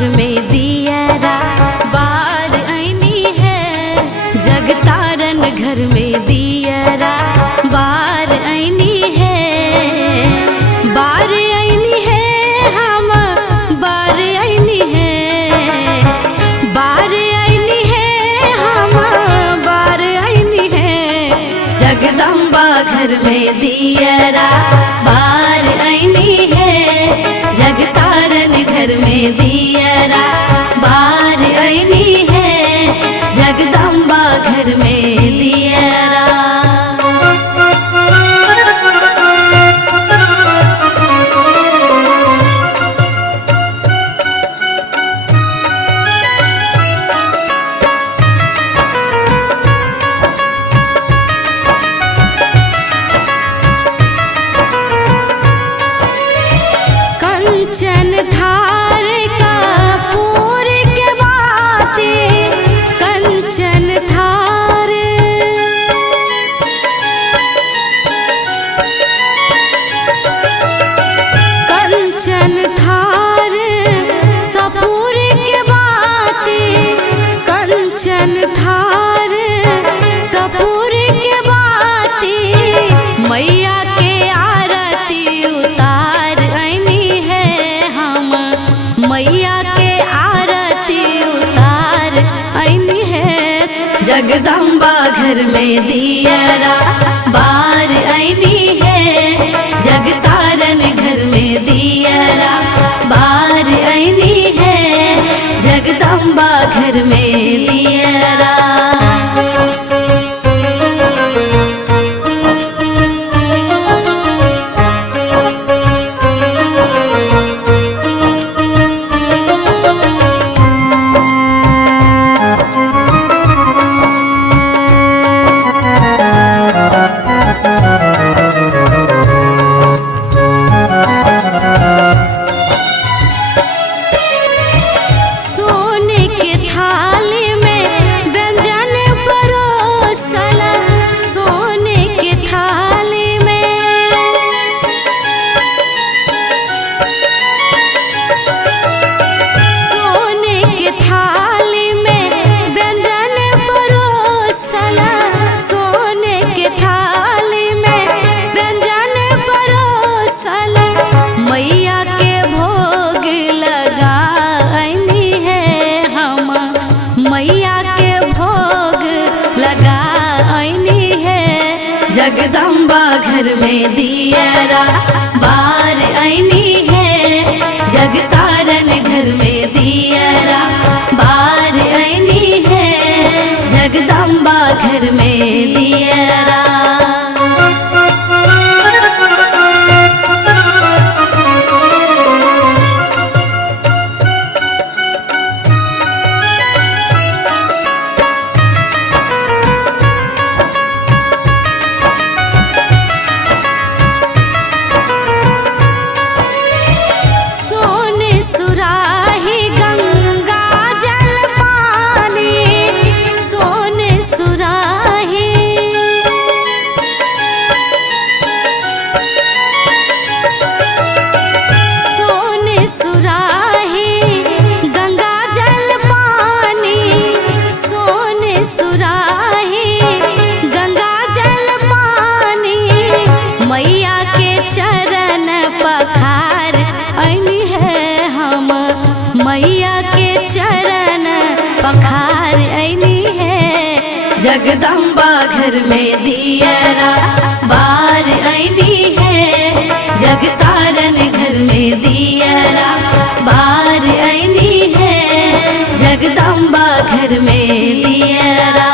घर में दियरा बार आईनी है, जगतारन घर में दियरा बार आईनी है, बार आईनी है, हम बार आईनी है, बार आईनी है, हम बार आईनी है, जगदम्बा घर में दियरा बार आईनी है, जगतारन घर में दियरा बार आईनी है, जगदम्बा घर में दियरा। कंचन थार कपूर के बाती, कंचन थार, कंचन थार कपूर के बाती, कंचन थार कपूर के बाती, मैया के आरती उतार आईनी है, हम मैया के आरती उतार आईनी है, जगदम्बा घर में दियरा बार आईनी है, जगतारन घर में दियरा बार आईनी है, जगदम्बा घर में दियरा। सोने के थाली में व्यंजन परोसला, सोने के थाली में, सोने के थाली में व्यंजन परोसला, सोने के थाली में व्यंजन परोसला, मैया के भोग लगा आईनी है, हम मैया के भोग लगा आईनी है, जगदम्बा घर में दियरा बार आईनी है, जगतारन घर में दियरा बार आईनी है, जगदम्बा घर में दियरा। सोने सुराही गंगा जल पानी, सोने सुराही, सोने सुराही गंगा जल पानी, सोने सुराही गंगा जल पानी, मैया के चरण पखार आईनी है, हम मैया के चरण पखार आईनी है, जगदम्बा घर में दियरा बार आईनी है, जगतारन घर में दियरा बार आईनी है, जगदम्बा घर में दियरा।